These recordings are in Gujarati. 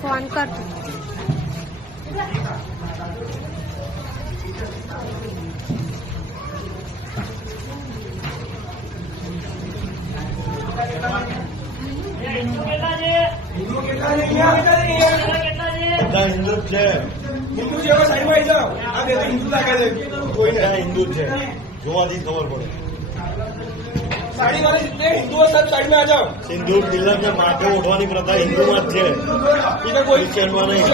फोन कर हिंदू છે હિન્દુ છે હવે સાઈડમાં આવી જાઓ આ બે હિન્દુ લાગે છે કોઈ બધા નહીં હિન્દુ છે જોવાથી ખબર પડે સાડી વાળી जितने हिंदू है सब साइड में आ जाओ સિંદૂર તિલક ને માથે ઓઢવાની પ્રથા હિન્દુમાં જ છે इधर कोई ક્રિશ્ચનમાં નહીં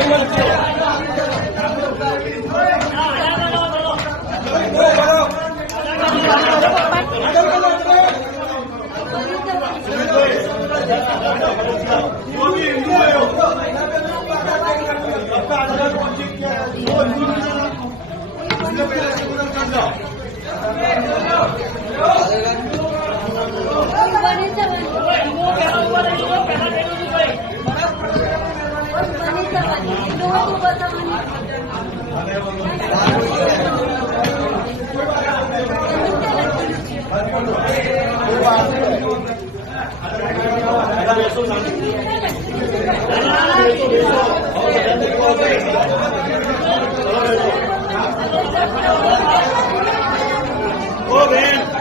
ઓ બેન